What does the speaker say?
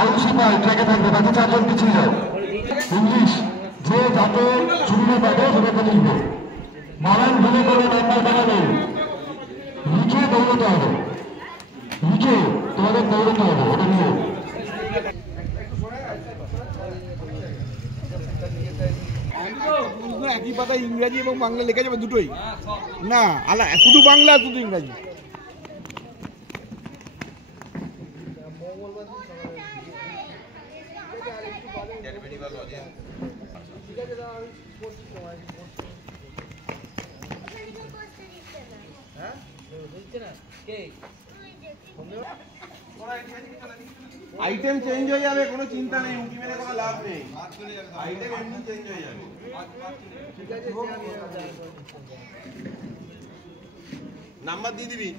আয়ুষ সিপাহী ট্র্যাকে থাকবে, বাকি 4 জন পিছিয়ে যাও। ইংলিশ যে যাতে চুরি না পাবে সেটাকে লিখবে। নারায়ণ ভুলে করে নাম্বার বানাবে, লিখে দৌড়তে হবে, লিখে তোমাদের দৌড়তে হবে, ওটা নিয়ে। একই পাতা ইংরাজি এবং বাংলা লেখা যাবে দুটোই না, আলাদা শুধু বাংলা শুধু ইংরাজি। আইটেম চেঞ্জ হয়ে যাবে, কোনো চিন্তা নেই, উঁকি মেরে কোনো লাভ নেই, আইটেম এমনি চেঞ্জ হয়ে যাবে। নাম্বার দিয়ে দিবি।